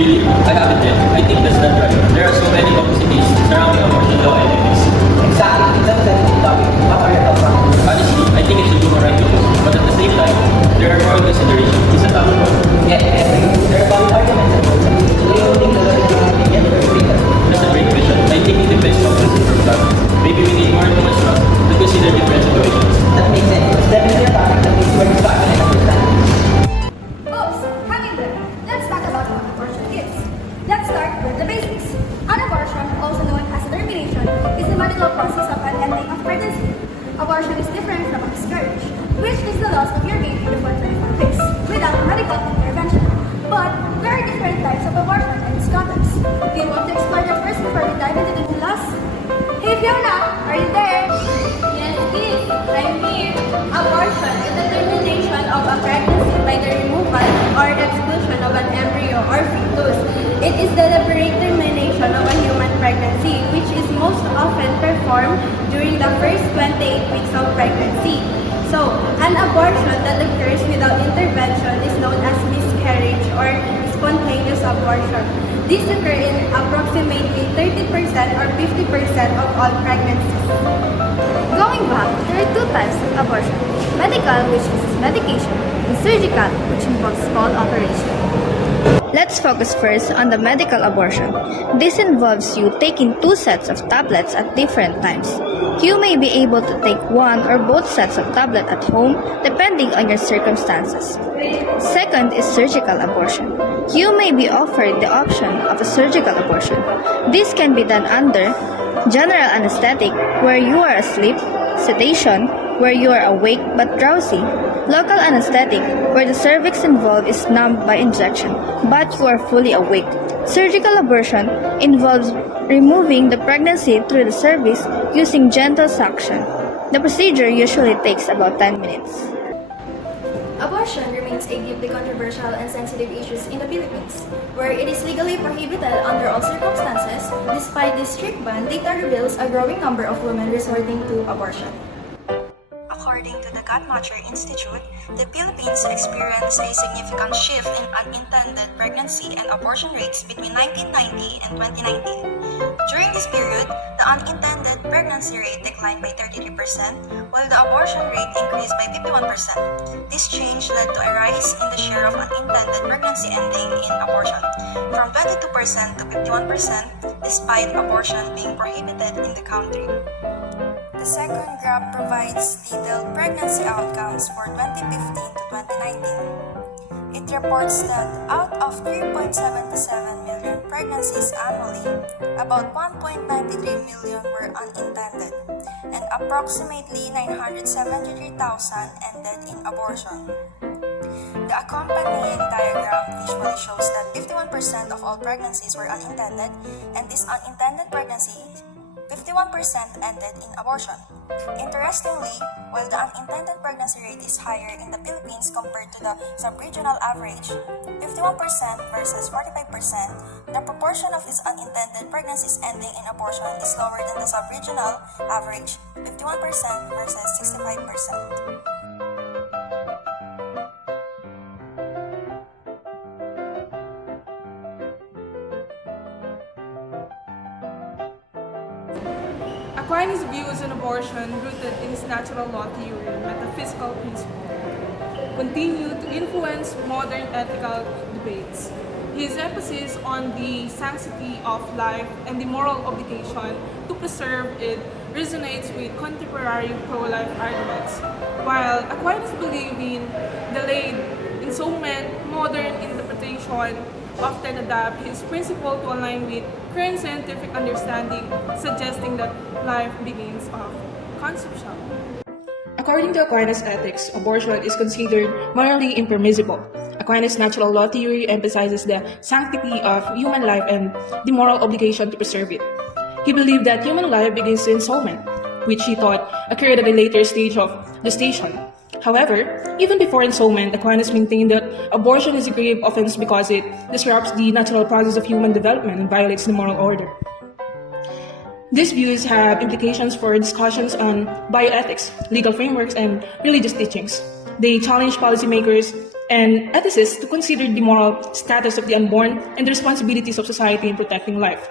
Really? I haven't yet. I think that's not right. There are so many complexities surrounding abortion law and ethics. Exactly, it's a sensitive topic. What are your thoughts on it? Honestly, I think it's a human right to choose, but at the same time, there are moral considerations. It's a tough one. Yes, there are valid arguments and points. Do you think the law is going to be get or freedom? That's a great question. I think it depends on person from that. Maybe we need more human trust to consider different situations. That makes sense. It's definitely a topic that needs more discussion and understanding. Oops, hang in there. Let's talk about what abortion is. Let's start with the basics. An abortion, also known as a termination, is the medical process of an ending of pregnancy. Abortion is different from a miscarriage, which is the loss of your baby before 24 weeks without medical intervention. But there are different types of abortion in its context. Do you want to explore that first before we dive into the details? Hey Fiona, are you there? Yes, Liz, I'm here. Abortion is the termination of a pregnancy by the removal or exclusion of an embryo or fetus. It is the deliberate termination of a human pregnancy, which is most often performed during the first 28 weeks of pregnancy. So, an abortion that occurs without intervention is known as miscarriage or spontaneous abortion. These occur in approximately 30% or 50% of all pregnancies. Going back, there are two types of abortion. Medical, which uses medication, and surgical, which involves small operation. Let's focus first on the medical abortion. This involves you taking two sets of tablets at different times. You may be able to take one or both sets of tablets at home depending on your circumstances. Second is surgical abortion. You may be offered the option of a surgical abortion. This can be done under general anesthetic, where you are asleep, sedation, where you are awake but drowsy, local anesthetic, where the cervix involved is numbed by injection, but you are fully awake. Surgical abortion involves removing the pregnancy through the cervix using gentle suction. The procedure usually takes about 10 minutes. Abortion remains a deeply controversial and sensitive issue in the Philippines, where it is legally prohibited under all circumstances. Despite this strict ban, data reveals a growing number of women resorting to abortion. According to the Guttmacher Institute, the Philippines experienced a significant shift in unintended pregnancy and abortion rates between 1990 and 2019. During this period, the unintended pregnancy rate declined by 33%, while the abortion rate increased by 51%. This change led to a rise in the share of unintended pregnancy ending in abortion, from 22% to 51%, despite abortion being prohibited in the country. The second graph provides detailed pregnancy outcomes for 2015 to 2019. It reports that out of 3.77 million pregnancies annually, about 1.93 million were unintended, and approximately 973,000 ended in abortion. The accompanying diagram visually shows that 51% of all pregnancies were unintended, and these unintended pregnancies 51% ended in abortion. Interestingly, while the unintended pregnancy rate is higher in the Philippines compared to the sub-regional average, 51% versus 45%, the proportion of these unintended pregnancies ending in abortion is lower than the sub-regional average, 51% versus 65%. Aquinas views on abortion rooted in his natural law theory and metaphysical principle continue to influence modern ethical debates. His emphasis on the sanctity of life and the moral obligation to preserve it resonates with contemporary pro-life arguments. While Aquinas believed in delayed installment, modern interpretation often adapt his principle to align with current scientific understanding, suggesting that life begins of conception. According to Aquinas' ethics, abortion is considered morally impermissible. Aquinas' natural law theory emphasizes the sanctity of human life and the moral obligation to preserve it. He believed that human life begins in installment, which he thought occurred at a later stage of gestation. However, even before installment, Aquinas maintained that abortion is a grave offense because it disrupts the natural process of human development and violates the moral order. These views have implications for discussions on bioethics, legal frameworks, and religious teachings. they challenge policymakers and ethicists to consider the moral status of the unborn and the responsibilities of society in protecting life.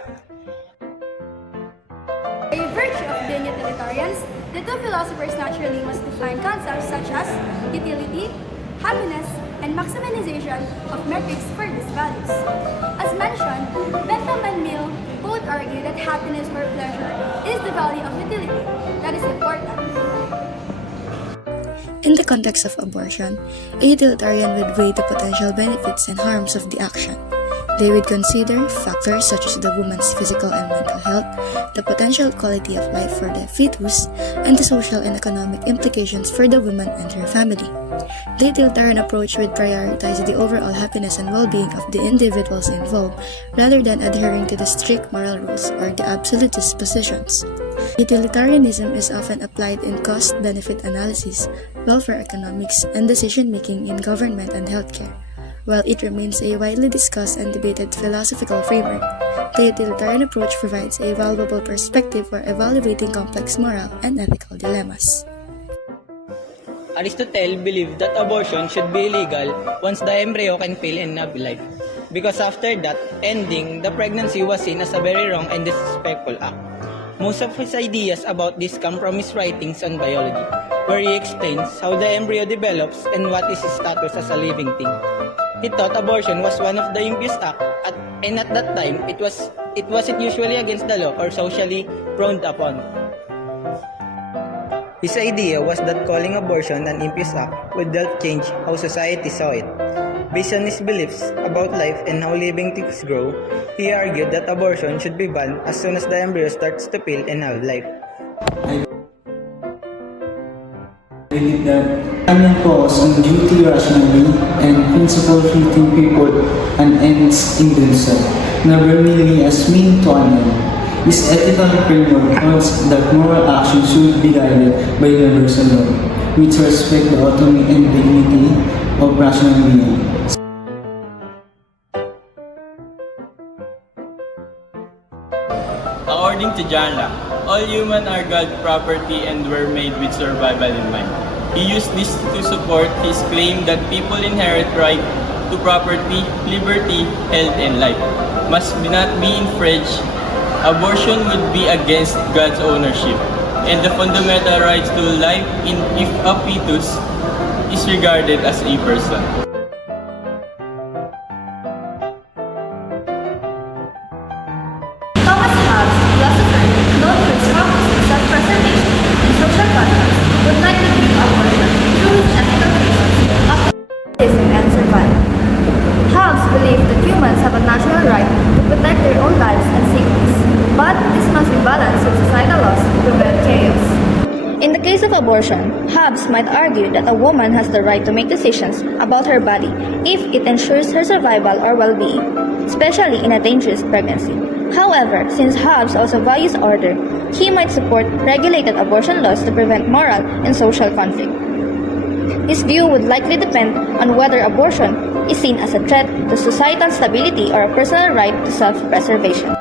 By virtue of being utilitarians, the two philosophers naturally must define concepts such as utility, happiness, and maximization of metrics for these values. As mentioned, Bentham and Mill both argue that happiness or pleasure is the value of utility. That is important. In the context of abortion, a utilitarian would weigh the potential benefits and harms of the action. They would consider factors such as the woman's physical and mental health, the potential quality of life for the fetus, and the social and economic implications for the woman and her family. The utilitarian approach would prioritize the overall happiness and well-being of the individuals involved rather than adhering to the strict moral rules or the absolutist positions. Utilitarianism is often applied in cost-benefit analysis, welfare economics, and decision-making in government and healthcare. While it remains a widely discussed and debated philosophical framework, the utilitarian approach provides a valuable perspective for evaluating complex moral and ethical dilemmas. Aristotle believed that abortion should be illegal once the embryo can feel and have life, because after that ending, the pregnancy was seen as a very wrong and disrespectful act. Most of his ideas about this come from his writings on biology, where he explains how the embryo develops and what is its status as a living thing. He thought abortion was one of the impious acts, and at that time, it wasn't usually against the law or socially frowned upon. His idea was that calling abortion an impious act would help change how society saw it. Based on his beliefs about life and how living things grow, he argued that abortion should be banned as soon as the embryo starts to feel and have life. I believe that canon falls on duty rationally and principle treating people and ends in themselves, never merely as mean to an end. This ethical framework holds that moral action should be guided by universal law, which respect the autonomy and dignity of rational beings. According to John Locke, all humans are God's property and were made with survival in mind. He used this to support his claim that people inherit right to property, liberty, health, and life must not be infringed. Abortion would be against God's ownership and the fundamental rights to life if a fetus is regarded as a person. Thomas Hobbes, philosopher known for his focus on self-preservation and social contracts, would likely view abortion through his ethical reasons of racism and survival. Hobbes believed that humans have a natural right to protect their own lives and safeties, but this must be balanced with societal laws to prevent chaos. In the case of abortion, Hobbes might argue that a woman has the right to make decisions about her body if it ensures her survival or well-being, especially in a dangerous pregnancy. However, since Hobbes also values order, he might support regulated abortion laws to prevent moral and social conflict. His view would likely depend on whether abortion is seen as a threat to societal stability or a personal right to self-preservation.